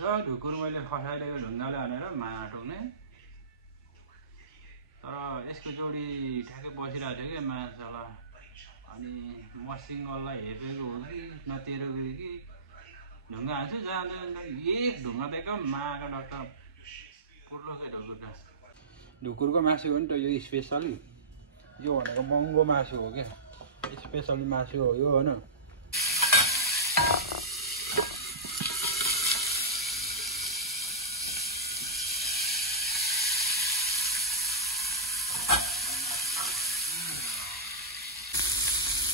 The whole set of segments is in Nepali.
ढुकुर मैले खसाइदिएको ढुङ्गाले हानेर माया ठोक्ने तर यसको जोडी ठ्याक्कै बसिरहेको थियो कि माछाला अनि मसिङलाई हेपेको हो कि नतेरेको हो कि ढुङ्गा हान्छु जाँदा एक ढुङ्गा दिएको माका डाक्टर पुर्लोकै ढुकुरको मासु हो नि त यो स्पेसली यो भनेको महँगो मासु हो क्या स्पेसली मासु हो यो होइन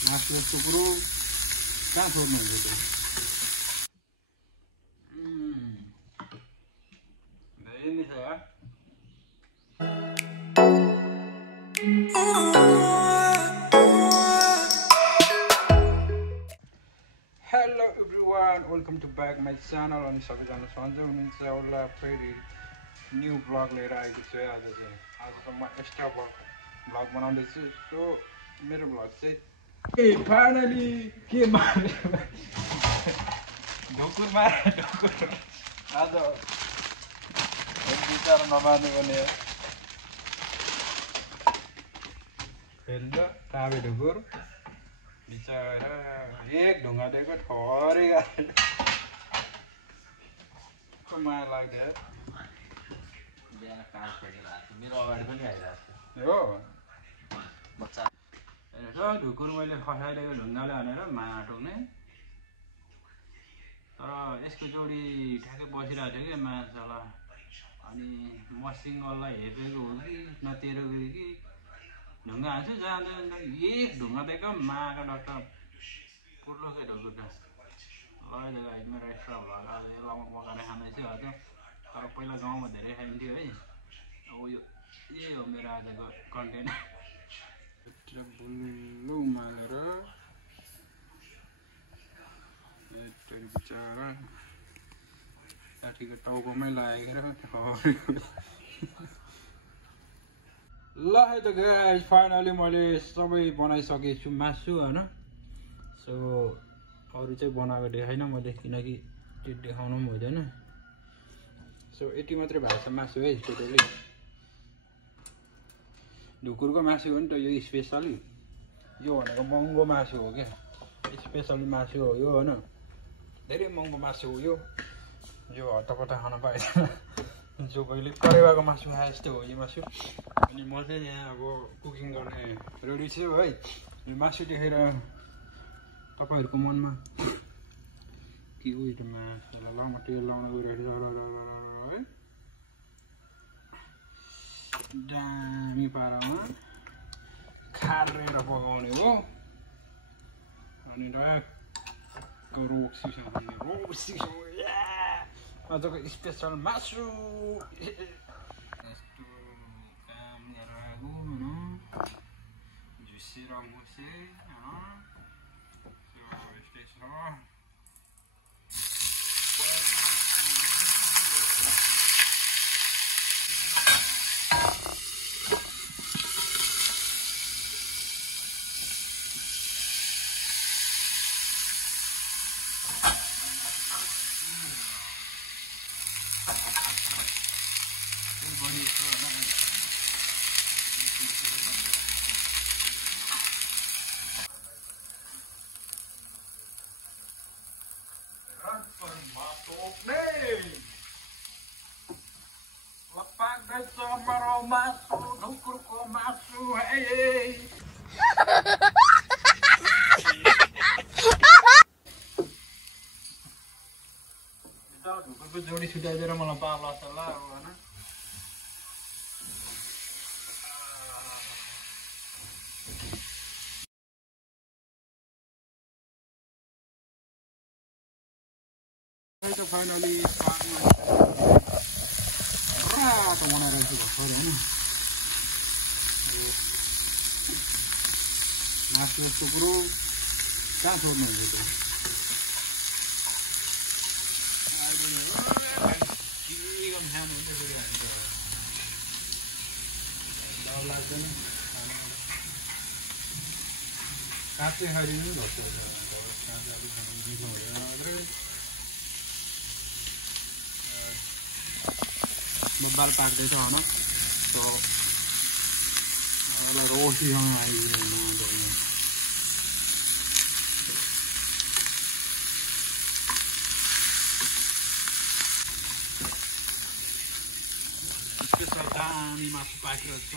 मासु टुक्रो कहाँ छोड्नुहुन्छ त धेरै नि छ यार hello everyone welcome to back my channel अनि सबैजना सन्चै हुनुहुन्छ होला फेरि न्यू ब्लग लिएर आएको छु आज चाहिँ म एक्स्ट्रा ब्लग बनाउँदैछु सो मेरो ब्लग चाहिँ फाइनली के मारे ढुकुर मारे ढुकुर आज बिचारा नमार्नु पर्ने फेरि त काबे ढुकुर बिचारा एक ढुङ्गा दिएको ठहरै गाह्रो माया लाग्यो मेरो अगाडि पनि आइरहेको हो बच्चा ढुकुर मैले खसाइदिएको ढुङ्गाले हानेर माया ठोक्ने तर यसको जोडी ठ्याक्कै बसिरहेको थियो कि माछाला अनि मसिङलाई हेपेको हो कि नतेरेको हो कि ढुङ्गा हान्छु जाँदा एक ढुङ्गा दिएको माका डाक्टर पुर्लोकै ढुकुर लगाइदिएको आज मेरो एक्स्ट्रा भएर यसलाई म पकाएर खाँदैछु आज तर पहिला गाउँमा धेरै खाइन्थ्यो है अब यो यही हो मेरो आजको कन्टेन्ट बुल्लो उमालेर बिचारा काठीको टाउकोमै लागेर ल है त गाइस फाइनली मैले सबै बनाइसकेछु मासु होइन सो अरू चाहिँ बनाएको देखाइन मैले किनकि त्यो देखाउनु पनि हुँदैन सो यति मात्रै भएको छ मासु है टोटली ढुकुरको मासु हो नि त यो स्पेसली यो भनेको महँगो मासु हो क्या स्पेसली मासु हो यो होइन धेरै महँगो मासु हो यो हट्टापट्टा खान पाइँदैन जो कहिले करेवाको मासु खाए जस्तो हो यो मासु अनि म चाहिँ यहाँ अब कुकिङ गर्ने रेडी छु है यो मासु देखेर तपाईँहरूको मनमा के हो यो मासुलाई ल म तेल लाउन गइरहेको है दामी पारामा खारेर पकाउने हो अनि रोक्सीसँग आजको स्पेसल मासु यस्तो काम गरेर आएको झुसेर मुसे यस्तै छ masu, ढुकुरको मासु है ढुकुरको जोडी छुट्याइदिएर मलाई पाल लाग्छ ल अब होइन फाइनली रातो बनाइरहेको छु भर्खर होइन मासु टुक्रो कहाँ छोड्नुहुन्छ त खानु हुन्छ फेरि हामी त डर लाग्दैन काँचै खाइदिनु पनि घट्छ काँचै अलिक खानु मिठो हुँदैन मात्रै बब्बाल पाक्दैछ होइन सो मलाई रोसीसँग आइदिनु स्पेसल दामी मासु पाकेर छ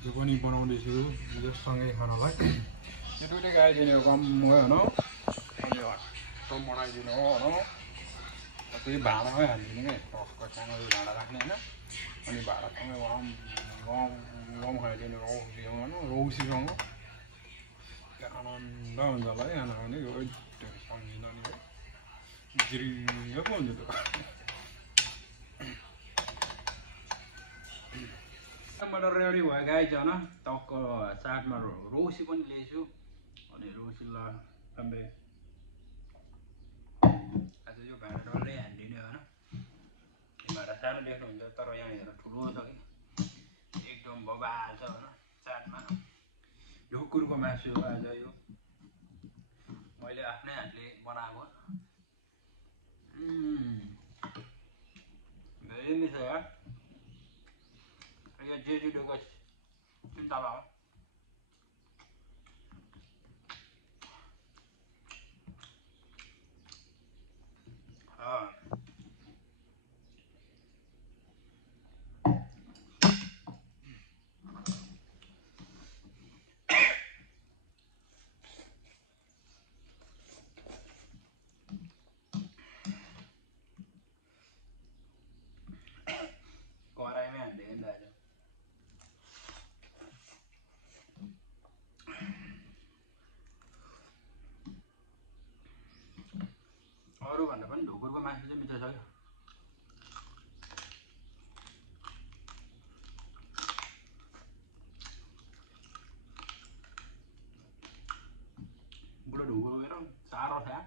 यो पनि बनाउँदैछु यससँगै खानलाई यो दुइटै आइदिने हो कम हो होइन अनि हट्टो बनाइदिनु हो होइन त्यही भाँडामै हालिदिने क्या टक्कसँग भाँडा राख्ने होइन अनि भाँडासँगै गम खाइदिने रौसीसँग होइन रौसीसँग आनन्द हुन्छ होला है खाना खाने यो सम्झिँदा नि है जिरियो पो हुन्छ त्यो मैले रेडी भयो गाइज होइन टक्क साथमा रौसी पनि ल्याइछु अनि रौसीलाई també आज यो भाँडा डल्लै हालिदिने होइन यो भाँडा सानो देख्नुहुन्छ तर यहाँ हेर ठुलो छ कि एकदम बबाल छ होइन चाटमा ढुकुरको मासु हो आज यो मैले आफ्नै हातले बनाएको धेरै नै छ यार यो जेजुडोको चिन्ताला हो कराईमै हालिदिएँ नि दाजु अरूभन्दा पनि ढुकुरको मासु चाहिँ मिठो छ क्या बुढो ढुकुर हेर साह्रो छ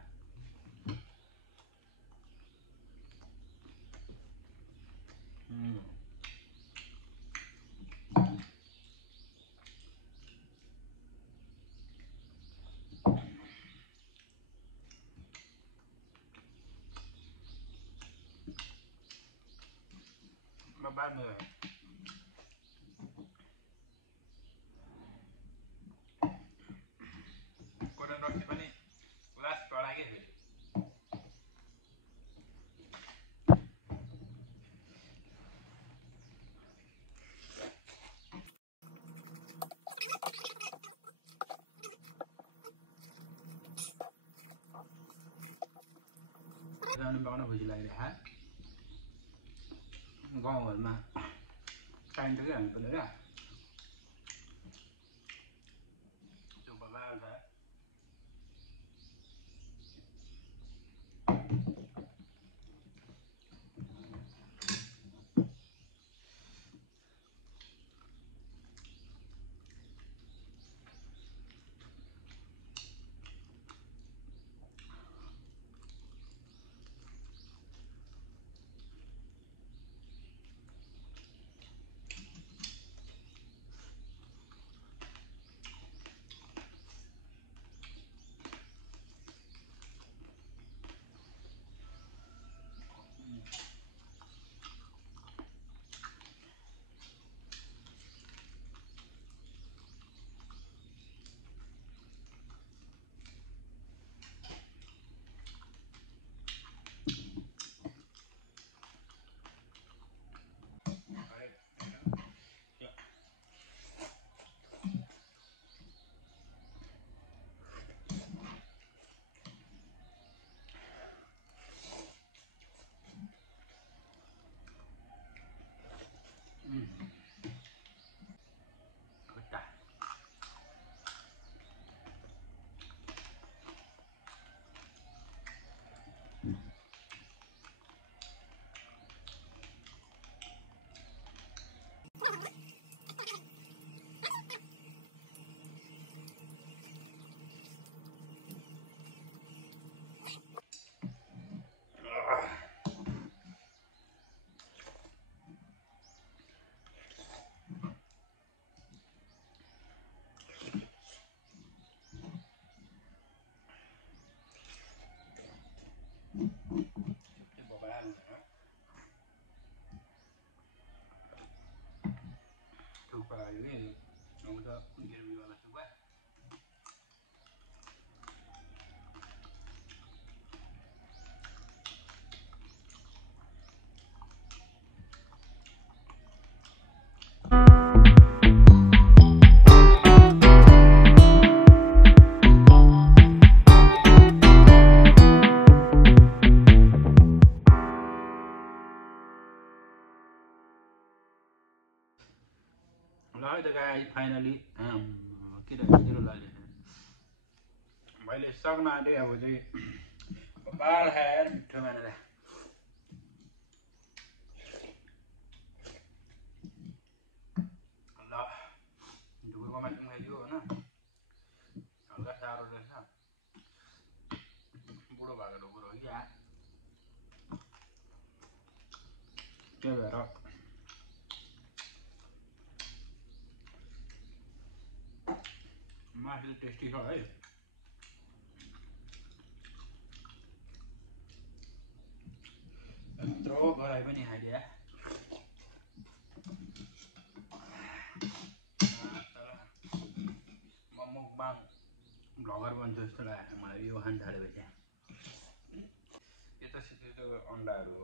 बाद में कोरियन रक्सी पनि लास्ट चढा के फेरि जानु पाउन खुसी लागिरहेको गाउँघरमा चाहिन्छ क्या हामी पनि क्या त्यो बबाल छ लाग्यो कि आउँछ गिर्मीवाला सुक्खा ल है त गाइस फाइनली के लाग्यो मैले सक्न आँटेँ अब चाहिँ बाल खाएर मिठो मानेर ल ढुकुरको मासु पनि खाइदियो होइन हल्का साह्रो रहेछ बुढो भएको ढुकुर हो कि त्यही भएर मासु टेस्टी छ है यत्रो गराइ पनि खाइदिए म मुकबाङ भ्लगर बन्छु जस्तो लाग्यो मलाई यो खान थालेपछि यता सिधै अन्डाहरू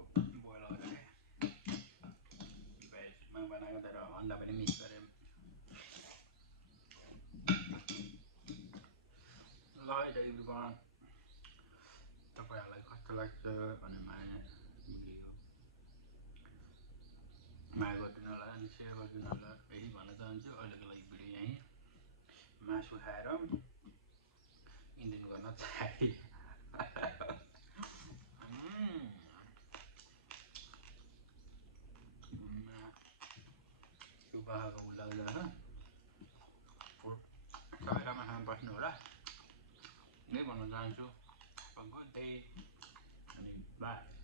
बोइल गरेँ भेजमा बनाएको तर अन्डा पनि मिक्स गरेँ ल है त एभ्रिवान तपाईँहरूलाई कस्तो लाग्छ भने माया गरिदिनु होला अनि सेयर गरिदिनु होला यही भन्न चाहन्छु अहिलेको लागि भिडियो यहीँ मासु खाएर इन्डियन गर्न चाहे सुब्बाको लाग्दैन सबै राम्रोसँग बस्नु होला यही भन्न चाहन्छु गुड डे अनि बाई